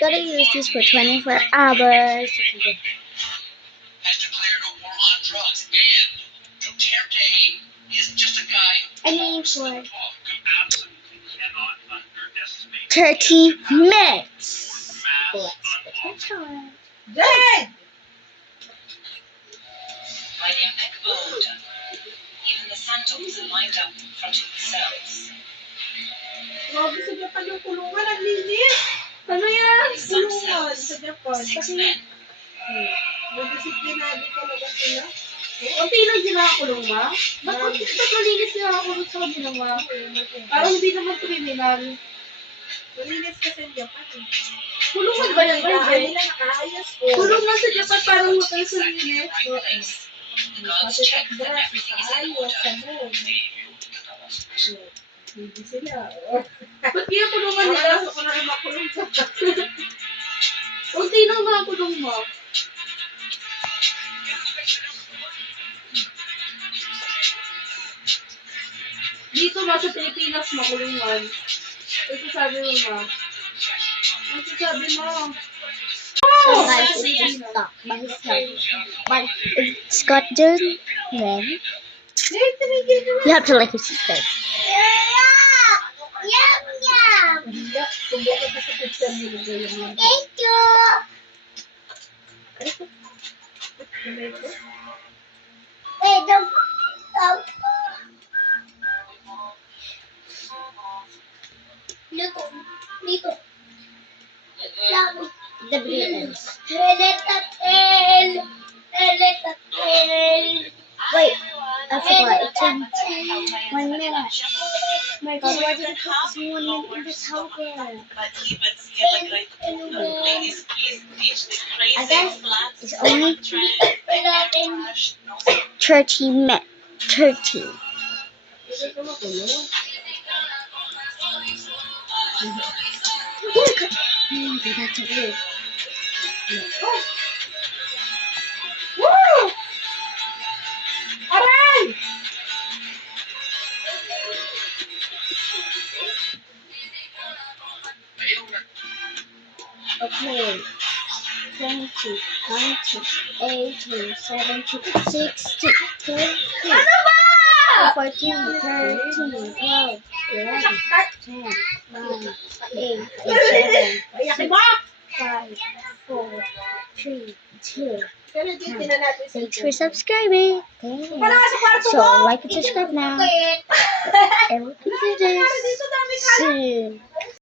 Gotta use this for 24 hours. Has declared a war on drugs, and Duterte is just a guy I mean for who absolutely cannot underestimate 30 minutes. Let's get started. Dead! By the impeccable order, even the sandals are lined up in front of the cells. Grabe sa Japan yung kulungan. Ang linis! Ano yan? In some Kulungan cells, sa Japan. 6 men. Magdisiplinado talaga sila. Ang pinang ginakulong ba? Ba't malinis nakakulong sa kabilang ba? Parang hindi naman kriminal. Malinis kasi ang Japan eh. Kulungan ba yan? Kulungan sa Japan parang hotel sa linis. Right place. The guards check that everything is in order. Hindi sila. Ba't kaya kulungan nila? Gusto ko na rin makulong sa unti lang nakakulong mo. Dito ba sa Pilipinas makulungan? Ito sabi mo ba? Ano sabi mo? So guys, it just stopped by itself. But if it's got done, then you have to like and subscribe. Thank you. Dito. WS. Wait, I forgot. It's in 1 minute. My God, why did it put this 1 minute in this house? But keep it together, great. Ladies, please reach the I crazy guess flats. it's only 30 minutes. 30. That's weird. Woo! Aray! Okay. 20, 19, 18, 17, 16, 17, 14, 13, 12, 11, 10, 9, 8, 7, 6, 5, 4, 3, 2. Thanks for subscribing. Thanks. So like and subscribe now. And we'll do this soon.